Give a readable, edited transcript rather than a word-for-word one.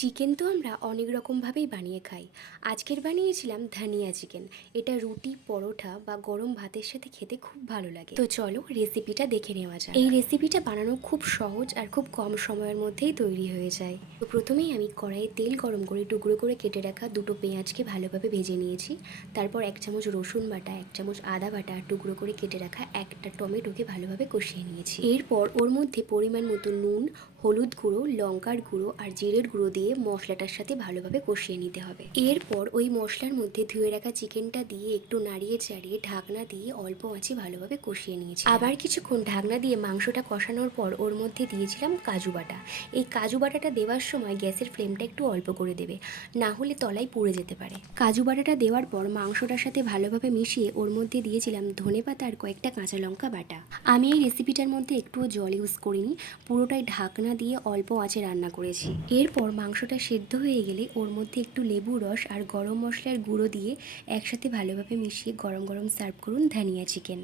Chicken তো আমরা অনেক রকমভাবেই বানিয়ে খাই। আজকের বানিয়েছিলাম ধনিয়া চিকেন। এটা রুটি, পরোটা বা গরম ভাতের সাথে খেতে খুব ভালো লাগে। তো চলো রেসিপিটা দেখে নেওয়া যাক। এই রেসিপিটা বানানো খুব সহজ আর খুব কম সময়ের মধ্যেই তৈরি হয়ে যায়। তো প্রথমেই আমি কড়াইয়ে তেল গরম করে টুকরো করে কেটে রাখা দুটো পেঁয়াজকে ভালোভাবে ভেজে নিয়েছি। তারপর 1 চামচ রসুন বাটা, 1 চামচ আদা বাটা, টুকরো করে কেটে রাখা একটা টমেটোকে ভালোভাবে কষিয়ে নিয়েছি। এরপর ওর মধ্যে পরিমাণ মতো নুন, হলুদ গুঁড়ো, লঙ্কার গুঁড়ো আর জিরের গুঁড়ো দিয়ে মশলাটার সাথে ভালোভাবে কষিয়ে নিতে হবে। এরপর ওই মশলার মধ্যে ধুয়ে রাখা চিকেনটা দিয়ে একটু নাড়িয়ে চাড়িয়ে ঢাকনা দিয়ে অল্প আঁচে ভালোভাবে কষিয়ে নিয়েছি। আবার কিছুক্ষণ ঢাকনা দিয়ে মাংসটা কষানোর পর ওর মধ্যে দিয়েছিলাম কাজু বাটা। এই কাজু বাটাটা দেওয়ার সময় গ্যাসের ফ্লেমটা একটু অল্প করে দেবে, না হলে তলায় পুড়ে যেতে পারে। কাজু বাটাটা দেওয়ার পর মাংসটার সাথে ভালোভাবে মিশিয়ে ওর মধ্যে দিয়েছিলাম ধনেপাতা আর কয়েকটা কাঁচা লঙ্কা বাটা। আমি এই রেসিপিটার মধ্যে একটুও জল ইউজ করিনি, পুরোটাই ঢাকনা দিয়ে অল্প আঁচে রান্না করেছি। এরপর মাংসটা সেদ্ধ হয়ে গেলে ওর মধ্যে একটু লেবু রস আর গরম মশলার গুঁড়ো দিয়ে একসাথে ভালোভাবে মিশিয়ে গরম গরম সার্ভ করুন ধনিয়া চিকেন।